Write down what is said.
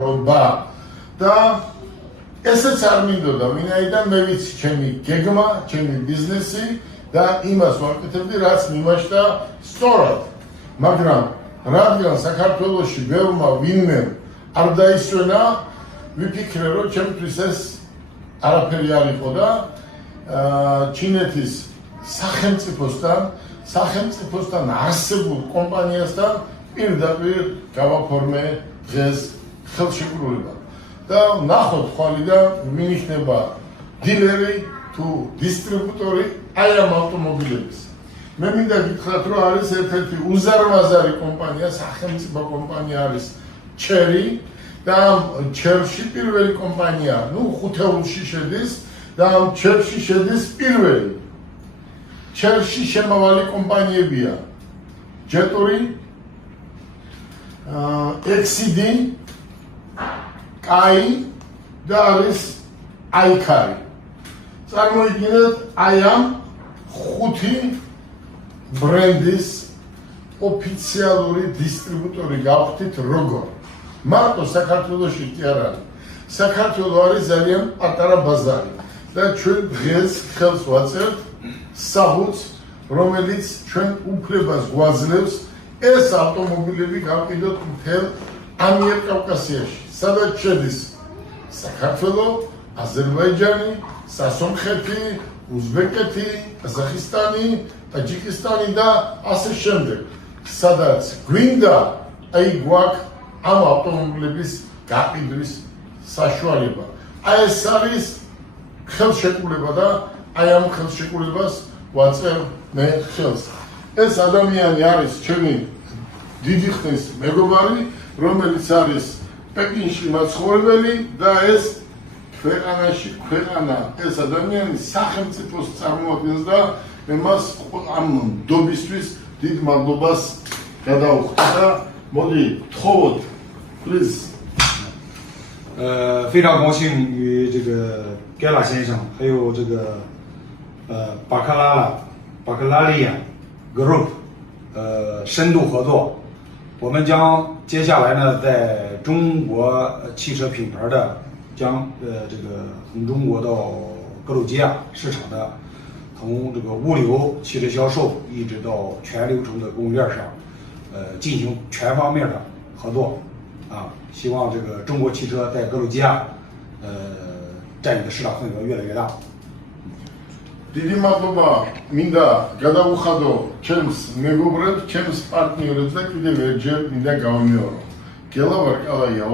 და ესეც არ მინდოდა, ვინაიდან მე ვიცი ჩემი გეგმა, ჩემი ბიზნესი და იმას ვაკეთებდი, რაც მიმაჩნდა სწორად. მაგრამ რადგან საქართველოში ბევრმა ვინმე არ დაისვენა, ვიფიქრე, რომ ჩემთვის ეს არაფერი არ იყო და ჩინეთის სახელმწიფოსთან არსებულ კომპანიასთან პირდაპირ გავაფორმე დღეს ხელშეკრულება. და ნახოთ ხვალიდან ვინ იქნება დილერი თუ დისტრიბუტორი აი ამ ავტომობილების. მე მინდა გითხრათ, რომ არის ერთ-ერთი უზარმაზარი კომპანია, სახელმწიფო კომპანია არის ჩერი და ამ ჩერში პირველი კომპანია, ხუთეულში შედის და ამ ჩერში შედის პირველი. ჩერში შემავალი კომპანიებია ჯეტური, ექსიდი, კაი და არის აიქარი. წარმოიდგინეთ, აი ამ ხუთი ბრენდის ოფიციალური დისტრიბუტორი გავხდით როგორ. მარტო საქართველოში კი არ არის. საქართველო არის ძალიან პატარა ბაზარი და ჩვენ დღეს ხელს ვაწერთ საბუთს, რომელიც ჩვენ უფლებას გვაძლევს ეს ავტომობილები გავყიდოთ მთელ ამიერკავკასიაში. სადაც შედის საქართველო, აზერბაიჯანი, სასონხეთი, უზბეკეთი, ყაზახისტანი, ტაჯიკისტანი და ასე შემდეგ. სადაც გვინდა აი გვაქვს ამ ავტომობილების გაყიდვის საშუალება. აი ეს არის ხელშეკრულება და აი ამ ხელშეკრულებას ვაწერ მე ხელს. ეს ადამიანი არის ჩემი დიდი ხნის მეგობარი, რომელიც არის პეკინში მაცხოვრებელი და ეს ქვეყანაში ქვეყანა ეს ადამიანი სახელმწიფოს წარმოადგენს და მე მას ამ ნდობისთვის დიდ მადლობას გადავხდი და მოდი თხოვოთ, please。非常高兴与这个盖拉先生还有这个巴克拉利亚 Group 深度合作。我们将接下来呢，在中国汽车品牌的将这个从中国到格鲁吉亚市场的，从这个物流、汽车销售一直到全流程的供应链上，进行全方面的合作啊！希望这个中国汽车在格鲁吉亚占有的市场份额越来越大。დიდი მადლობა მინდა გადავუხადო ჩემს მეგობრებს, ჩემს პარტნიორებს და კიდევ ერთხელ მინდა გავიმეორო. გელა ვარკალაია